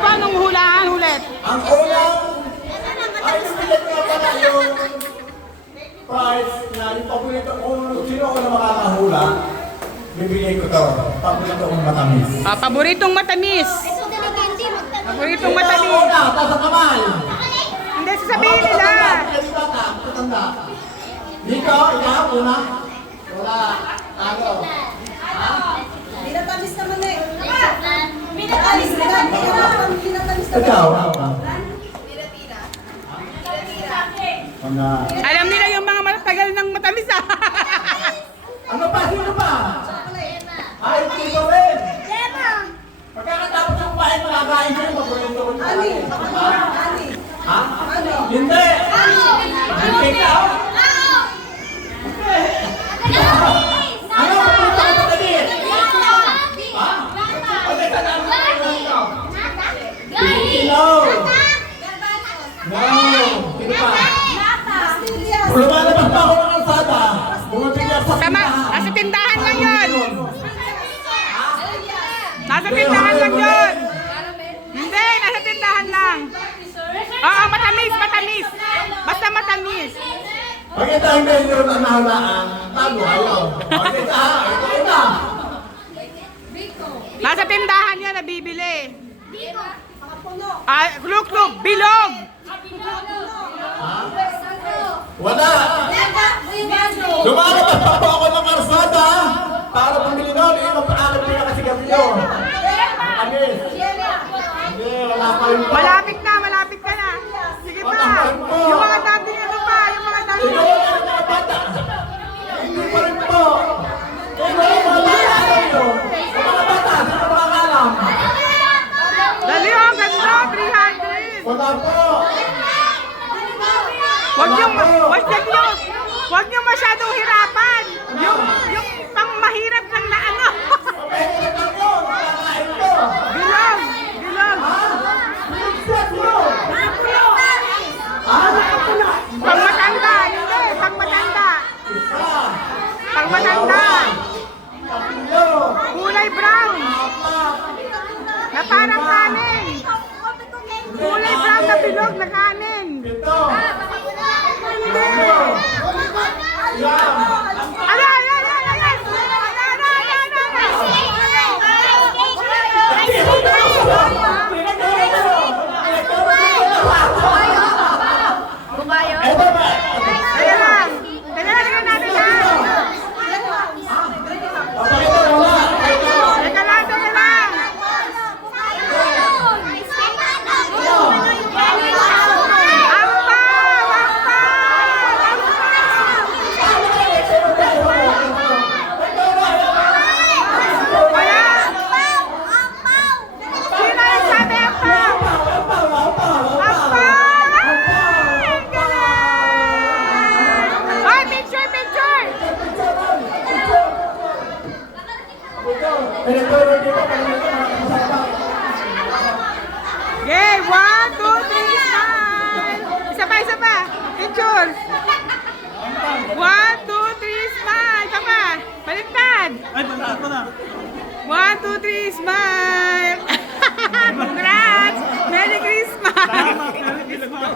po anong hulaan ulit? Ang unang ay simulat nga pala yung price na yung paborito kung sino ko na makakahula, bibigay ko to. Paborito kong matamis. Paboritong matamis. Paboritong matamis. Una, taas ang kamay. Hindi, sasabihin nila. Matanda. Dito, ikaw, una. Wala. Tago. Minatamis naman eh. Minatamis naman. Minatamis naman. Ikaw. Alam nila yung mga matagal ng matamis ah. Ano pa? Sino pa? Ay, ito rin. Pagkakatapos ng kumain, makakain siya yung paborito ko. Ani. Ani. Ha? Ani. Hindi. Hindi ka. Ano? Paborito ko matamis. Ha? Okay, tandaan mo ito. No. No. Sino pa? Lumalabas pa ako ng kalsada. Bumabili ako sa Tama, tindahan. nasa tindahan lang yun. Nasa tindahan lang yun. Hindi, nasa tindahan lang. Oo, matamis, matamis. Basta matamis. Pag ito ang vendor na nahulaan, talo kayo. Okay, ito. Nasa tindahan yun, nabibili. Look, bilog. Wala. Lumalabas pa po ako ng kalsada para pumili noon. Magpaalam nila kasi kami yun. Anis. Hindi, wala pa yun. Malapit ka na. Sige pa. Yung mga dati ano pa, yung mga dati. Ikaw ang mga bata. Hindi pa rin po. Ikaw ang mga bata. Yung mga bata, sino makakalam? Dali ang ganda, 300. Wala po. Wag niyo masyadong hirapan. Yung pang mahirap lang na ano. Pahirap lang yun. Kakain ko. Bilog. Pang matanda, hindi, pang matanda. Pang matanda. Kulay brown. Na parang kanin. Kulay brown na bilog na kanin. Ito. Hindi. Yan. Ala. Ito ba? Teka lang. Tingnan natin ha. Pakita mo na. Teka lang. Sino yung sabi ang pao? Hoy, picture! Okay, 1, 2, 3, smile! Isa pa! Picture! 1, 2, 3, smile! Isa pa! Baliktad! Ay, bala ko na. 1, 2, 3, smile! Congrats! Merry Christmas! Tama, Merry Christmas.